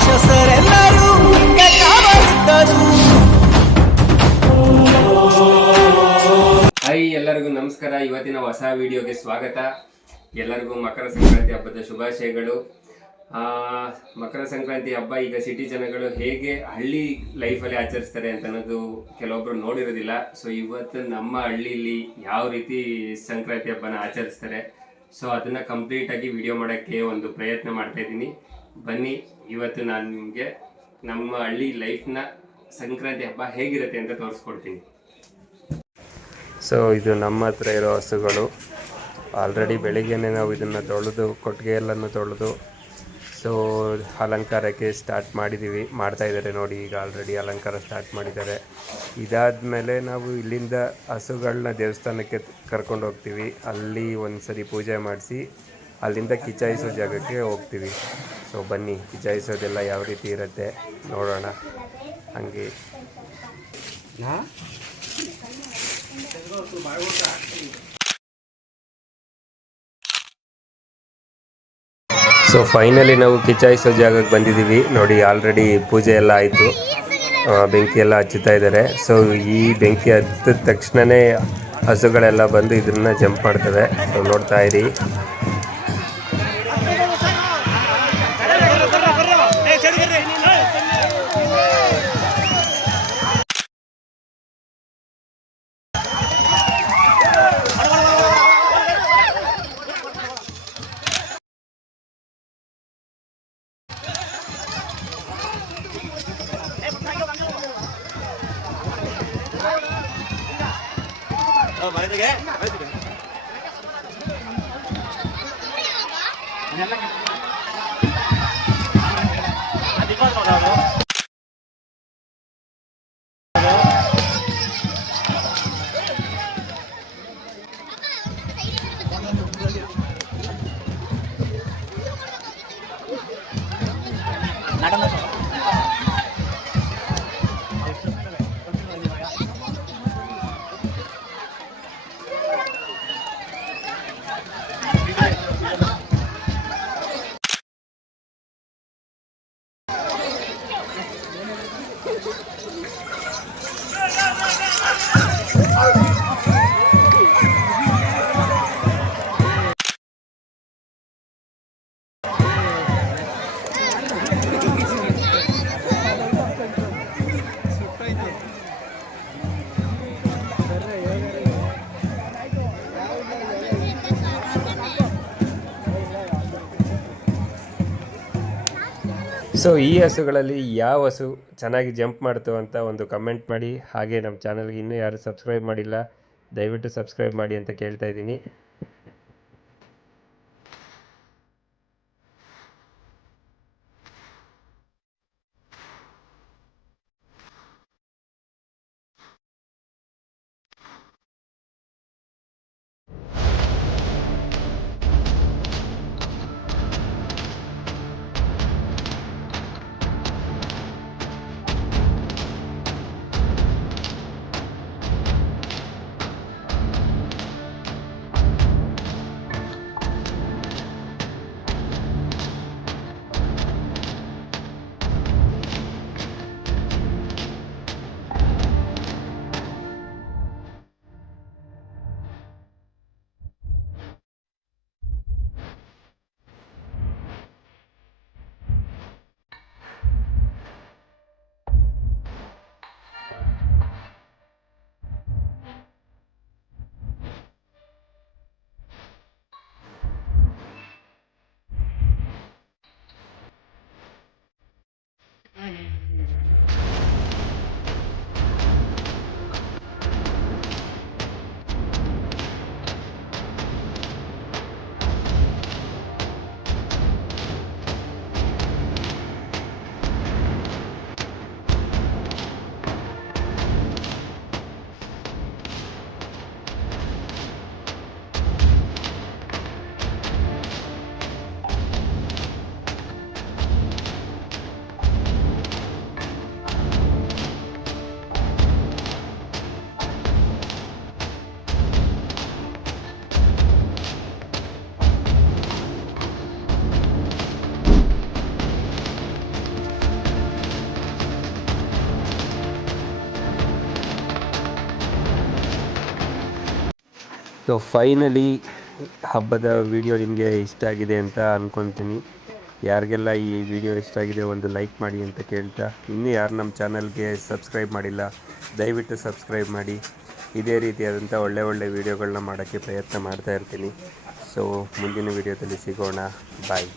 ರಾಕ್ಷಸರೆಲ್ಲರೂ ಎಲ್ಲರಿಗೂ ನಮಸ್ಕಾರ. ಇವತ್ತಿನ ಹೊಸ ವಿಡಿಯೋಗೆ ಸ್ವಾಗತ. ಎಲ್ಲರಿಗೂ ಮಕರ ಸಂಕ್ರಾಂತಿ ಹಬ್ಬದ ಶುಭಾಶಯಗಳು. ಮಕರ ಸಂಕ್ರಾಂತಿ ಹಬ್ಬ ಈಗ ಸಿಟಿ ಜನಗಳು ಹೇಗೆ ಹಳ್ಳಿ ಲೈಫಲ್ಲಿ ಆಚರಿಸ್ತಾರೆ ಅಂತ ಅನ್ನೋದು ಕೆಲವೊಬ್ರು ನೋಡಿರೋದಿಲ್ಲ. ಸೊ ಇವತ್ತು ನಮ್ಮ ಹಳ್ಳಿಲಿ ಯಾವ ರೀತಿ ಸಂಕ್ರಾಂತಿ ಹಬ್ಬನ ಆಚರಿಸ್ತಾರೆ. ಸೊ ಅದನ್ನ ಕಂಪ್ಲೀಟ್ ಆಗಿ ವಿಡಿಯೋ ಮಾಡೋಕ್ಕೆ ಒಂದು ಪ್ರಯತ್ನ ಮಾಡ್ತಾ ಇದ್ದೀನಿ. ಬನ್ನಿ, ಇವತ್ತು ನಾನು ನಿಮಗೆ ನಮ್ಮ ಹಳ್ಳಿ ಲೈಫ್ನ ಸಂಕ್ರಾಂತಿ ಹಬ್ಬ ಹೇಗಿರುತ್ತೆ ಅಂತ ತೋರಿಸ್ಕೊಡ್ತೀನಿ. ಸೊ ಇದು ನಮ್ಮ ಹತ್ರ ಇರೋ ಹಸುಗಳು. ಆಲ್ರೆಡಿ ಬೆಳಿಗ್ಗೆನೇ ನಾವು ಇದನ್ನು ತೊಳೆದು ಕೊಟ್ಟಿಗೆ ಎಲ್ಲನೂ ತೊಳೆದು ಸೊ ಅಲಂಕಾರಕ್ಕೆ ಸ್ಟಾರ್ಟ್ ಮಾಡಿದ್ದೀವಿ ಮಾಡ್ತಾ ಇದ್ದಾರೆ ನೋಡಿ, ಈಗ ಆಲ್ರೆಡಿ ಅಲಂಕಾರ ಸ್ಟಾರ್ಟ್ ಮಾಡಿದ್ದಾರೆ. ಇದಾದ ಮೇಲೆ ನಾವು ಇಲ್ಲಿಂದ ಹಸುಗಳನ್ನ ದೇವಸ್ಥಾನಕ್ಕೆ ಕರ್ಕೊಂಡು ಹೋಗ್ತೀವಿ. ಅಲ್ಲಿ ಒಂದು ಸರಿ ಪೂಜೆ ಮಾಡಿಸಿ, ಅಲ್ಲಿಂದ ಕಿಚಾಯಿಸೋ ಜಾಗಕ್ಕೆ ಹೋಗ್ತೀವಿ. ಸೊ ಬನ್ನಿ ಕಿಚಾಯಿಸೋದೆಲ್ಲ ಯಾವ ರೀತಿ ಇರುತ್ತೆ ನೋಡೋಣ. ಹಂಗೆ. ಸೊ ಫೈನಲಿ ನಾವು ಕಿಚಾಯಿಸೋ ಜಾಗಕ್ಕೆ ಬಂದಿದ್ದೀವಿ. ನೋಡಿ ಆಲ್ರೆಡಿ ಪೂಜೆ ಎಲ್ಲ ಆಯಿತು. ಬೆಂಕಿ ಎಲ್ಲ ಹಚ್ಚುತ್ತಾ ಇದ್ದಾರೆ. ಸೊ ಈ ಬೆಂಕಿ ಹತ್ತಿದ ತಕ್ಷಣವೇ ಹಸುಗಳೆಲ್ಲ ಬಂದು ಇದನ್ನ ಜಂಪ್ ಮಾಡ್ತವೆ. ಸೊ ನೋಡ್ತಾ ಇರಿ. பேசுறீங்க அதிகமா சொல்லாமோ ಸೊ ಈ ಹಸುಗಳಲ್ಲಿ ಯಾವ ಹಸು ಚೆನ್ನಾಗಿ ಜಂಪ್ ಮಾಡ್ತು ಅಂತ ಒಂದು ಕಮೆಂಟ್ ಮಾಡಿ. ಹಾಗೆ ನಮ್ಮ ಚಾನಲ್ಗೆ ಇನ್ನೂ ಯಾರು ಸಬ್ಸ್ಕ್ರೈಬ್ ಮಾಡಿಲ್ಲ, ದಯವಿಟ್ಟು ಸಬ್ಸ್ಕ್ರೈಬ್ ಮಾಡಿ ಅಂತ ಕೇಳ್ತಾ ಇದ್ದೀನಿ. ಸೊ ಫೈನಲಿ ಹಬ್ಬದ ವಿಡಿಯೋ ನಿಮಗೆ ಇಷ್ಟ ಆಗಿದೆ ಅಂತ ಅಂದ್ಕೊತೀನಿ ಯಾರಿಗೆಲ್ಲ ಈ ವಿಡಿಯೋ ಇಷ್ಟ ಆಗಿದೆ ಒಂದು ಲೈಕ್ ಮಾಡಿ ಅಂತ ಕೇಳ್ತಾ, ಇನ್ನೂ ಯಾರು ನಮ್ಮ ಚಾನಲ್ಗೆ ಸಬ್ಸ್ಕ್ರೈಬ್ ಮಾಡಿಲ್ಲ, ದಯವಿಟ್ಟು ಸಬ್ಸ್ಕ್ರೈಬ್ ಮಾಡಿ. ಇದೇ ರೀತಿಯಾದಂಥ ಒಳ್ಳೆ ಒಳ್ಳೆ ವೀಡಿಯೋಗಳನ್ನ ಮಾಡೋಕ್ಕೆ ಪ್ರಯತ್ನ ಮಾಡ್ತಾ ಇರ್ತೀನಿ. ಸೊ ಮುಂದಿನ ವೀಡಿಯೋದಲ್ಲಿ ಸಿಗೋಣ. ಬಾಯ್